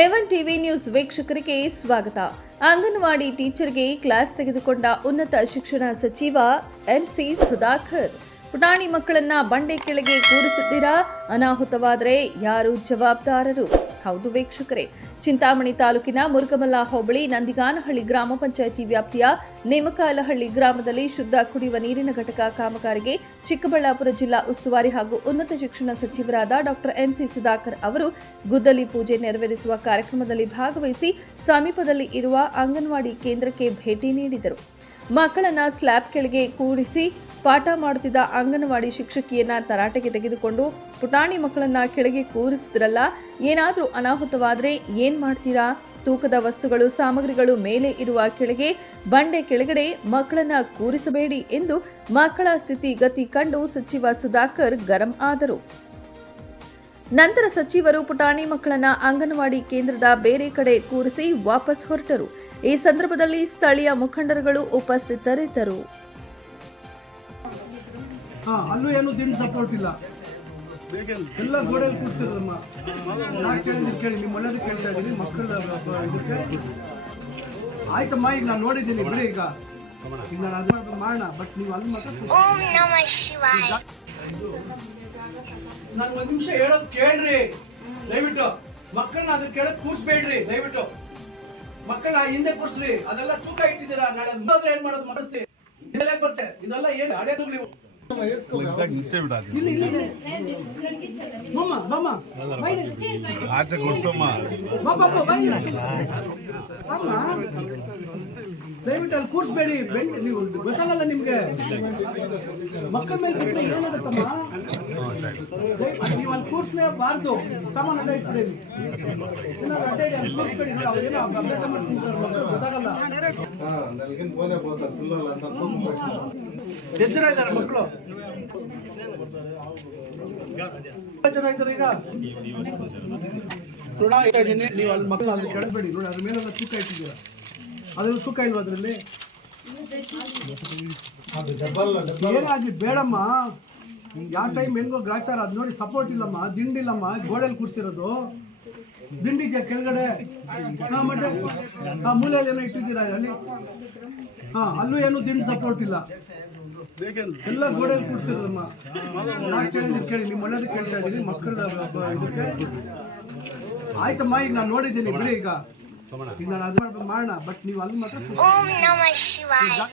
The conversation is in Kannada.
ಎವನ್ ಟಿವಿ ನ್ಯೂಸ್ ವೀಕ್ಷಕರಿಗೆ ಸ್ವಾಗತ. ಅಂಗನವಾಡಿ ಟೀಚರ್ಗೆ ಕ್ಲಾಸ್ ತೆಗೆದುಕೊಂಡ ಉನ್ನತ ಶಿಕ್ಷಣ ಸಚಿವ ಎಂಸಿ ಸುಧಾಕರ್. ಪುಟಾಣಿ ಮಕ್ಕಳನ್ನ ಬಂಡೆ ಕೆಳಗೆ ಕೂರಿಸಿದ್ದೀರಾ ಅನಾಹುತವಾದರೆ ಯಾರು ಜವಾಬ್ದಾರರು? ಹೌದು ವೀಕ್ಷಕರೇ. ಚಿಂತಾಮಣಿ ತಾಲೂಕಿನ ಮುರುಗಮಲ್ಲ ಹೋಬಳಿ ನಂದಿಗಾನಹಳ್ಳಿ ಗ್ರಾಮ ಪಂಚಾಯಿತಿ ವ್ಯಾಪ್ತಿಯ ನೇಮಕಾಲಹಳ್ಳಿ ಗ್ರಾಮದಲ್ಲಿ ಶುದ್ಧ ಕುಡಿಯುವ ನೀರಿನ ಘಟಕ ಕಾಮಗಾರಿಗೆ ಚಿಕ್ಕಬಳ್ಳಾಪುರ ಜಿಲ್ಲಾ ಉಸ್ತುವಾರಿ ಹಾಗೂ ಉನ್ನತ ಶಿಕ್ಷಣ ಸಚಿವರಾದ ಡಾಕ್ಟರ್ ಎಂಸಿ ಸುಧಾಕರ್ ಅವರು ಗುದ್ದಲಿ ಪೂಜೆ ನೆರವೇರಿಸುವ ಕಾರ್ಯಕ್ರಮದಲ್ಲಿ ಭಾಗವಹಿಸಿ ಸಮೀಪದಲ್ಲಿ ಇರುವ ಅಂಗನವಾಡಿ ಕೇಂದ್ರಕ್ಕೆ ಭೇಟಿ ನೀಡಿದರು. ಮಕ್ಕಳನ್ನ ಸ್ಲ್ಯಾಬ್ ಕೆಳಗೆ ಕೂಡಿಸಿ ಪಾಠ ಮಾಡುತ್ತಿದ್ದ ಅಂಗನವಾಡಿ ಶಿಕ್ಷಕಿಯನ್ನ ತರಾಟೆಗೆ ತೆಗೆದುಕೊಂಡು ಪುಟಾಣಿ ಮಕ್ಕಳನ್ನ ಕೆಳಗೆ ಕೂರಿಸಿದ್ರಲ್ಲ, ಏನಾದರೂ ಅನಾಹುತವಾದರೆ ಏನ್ ಮಾಡ್ತೀರಾ? ತೂಕದ ವಸ್ತುಗಳು, ಸಾಮಗ್ರಿಗಳು ಮೇಲೆ ಇರುವ ಕೆಳಗೆ, ಬಂಡೆ ಕೆಳಗಡೆ ಮಕ್ಕಳನ್ನ ಕೂರಿಸಬೇಡಿ ಎಂದು ಮಕ್ಕಳ ಸ್ಥಿತಿ ಗತಿ ಕಂಡು ಸಚಿವ ಸುಧಾಕರ್ ಗರಂ ಆದರು. ನಂತರ ಸಚಿವರು ಪುಟಾಣಿ ಮಕ್ಕಳನ್ನ ಅಂಗನವಾಡಿ ಕೇಂದ್ರದ ಬೇರೆ ಕಡೆ ಕೂರಿಸಿ ವಾಪಸ್ ಹೊರಟರು. ಈ ಸಂದರ್ಭದಲ್ಲಿ ಸ್ಥಳೀಯ ಮುಖಂಡರುಗಳು ಉಪಸ್ಥಿತರಿದ್ದರು. ಹಾ ಅಲ್ಲೂ ಏನು ದಿನ ಸಪೋರ್ಟ್ ಇಲ್ಲ. ಎಲ್ಲ ಗೋಡೆಯಲ್ಲಿ ಕೂರ್ಸಿರೋದಮ್ಮ. ನಾ ಕೇಳಿದ್ ಕೇಳಿ ನಿಮ್ಮ ಮನೇದು ಕೇಳ್ತಾ ಇದ್ದೀನಿ ಮಕ್ಕಳ ಇದಕ್ಕೆ. ಆಯ್ತಮ್ಮ ಈಗ ನಾನು ನೋಡಿದ್ದೀನಿ ಬಿಡಿ ಈಗ. ಈಗ ನಾನು ಅದು ಮಾಡೋದು ಮಾಡೋಣ ಬಟ್ ನೀವು ಅಲ್ಲಿ ಮಾತ್ರ ನಾನು ಒಂದು ನಿಮಿಷ ಹೇಳೋದು ಕೇಳ್ರಿ. ದಯವಿಟ್ಟು ಮಕ್ಕಳನ್ನ ಅದ್ರ ಕೇಳೋದು ಕೂರಿಸ್ಬೇಡ್ರಿ ದಯವಿಟ್ಟು. ಮಕ್ಕಳ ಹಿಂದೆ ಕೂರಿಸ್ರಿ. ಅದೆಲ್ಲ ತೂಕ ಇಟ್ಟಿದ್ದೀರಾ? ನಾಳೆ ಏನ್ ಮಾಡೋದು? ಮಾಡಿಸ್ತೀವಿ ಇದೆಲ್ಲ ಬರ್ತೆ ಇದೆಲ್ಲ ಏನು ಹಳೆ ದಯವಿಟ್ಟು ಅಲ್ಲಿ ಕೂರ್ಸ್ಬೇಡಿ. ಬೆಂಡ್ ನೀವು ಗೊತ್ತಾಗಲ್ಲ ನಿಮ್ಗೆ. ಮಕ್ಕಳ ಮೇಲೆ ಏನಾಗುತ್ತಮ್ಮ? ನೀವು ಅಲ್ಲಿ ಕೂರ್ಸ್ಲೇಬಾರ್ದು ಸಾಮಾನು ಅಡ್ಡ ಇಟ್ಬಿಡಿ. ಏನಾದ್ರು ಅಡ್ಡ ಇಡಿ ಅಲ್ಲಿ ಕೂರ್ಸ್ಬೇಡಿ. ನೋಡಿ ಅವ್ರೇನೋ ಅಭ್ಯಾಸ ಮಾಡ್ತೀನಿ ಸರ್ ಗೊತ್ತಾಗಲ್ಲ. ಎಷ್ಟು ಜನ ಇದ್ದಾರೆ ಮಕ್ಕಳು ಜನ ಇದ್ದಾರೆ ಈಗ? ನೋಡ ಇದ್ದೀನಿ. ನೀವು ಅಲ್ಲಿ ಮಕ್ಕಳು ಅದ್ರ ಕೆಳಬೇಡಿ ನೋಡಿ ಅದ್ರ ಮೇಲೆಲ್ಲ ತೂಕ ಇಟ್ಟಿದ್ದೀರಾ? ಅದ್ರಲ್ಲಿ ತೂಕ ಇಲ್ವಾ ಅದರಲ್ಲಿ? ಏನಾಗಿ ಬೇಡಮ್ಮ? ಯಾವ ಟೈಮ್ ಹೆಂಗೋ ಗ್ರಾಚಾರ, ಅದು ನೋಡಿ ಸಪೋರ್ಟ್ ಇಲ್ಲಮ್ಮ ದಿಂಡಿಲ್ಲಮ್ಮ ಗೋಡೆಯಲ್ಲಿ ಕೂರ್ಸಿರೋದು. ದಿಂಡಿ ಇದೆಯಾ ಕೆಳಗಡೆ, ಹಾಂ ಮೂಲೆಯಲ್ಲಿ ಏನೋ ಇಟ್ಟಿದ್ದೀರಾ, ಅಲ್ಲಿ? ಹಾ, ಅಲ್ಲೂ ಏನು ದಿಂಡು ಸಪೋರ್ಟ್ ಇಲ್ಲ. ಎಲ್ಲ ಗೋಡೆಯಲ್ಲಿ ಕೂರ್ಸಿರೋದಮ್ಮ. ನಾ ಕೇಳಿದ್ದು ಕೇಳಿ, ನಿಮ್ಮ ಮನೆಯಲ್ಲಿ ಕೇಳ್ತಾ ಇದ್ದೀನಿ ಮಕ್ಕಳ ಇದಕ್ಕೆ. ಆಯ್ತಮ್ಮ, ಈಗ ನಾನು ನೋಡಿದ್ದೀನಿ, ಬಿಡಿ ಈಗ. ನಾನು ಮಾಡೋಣ ಬಟ್ ನೀವು ಅಲ್ಲಿ ಮಾತ್ರ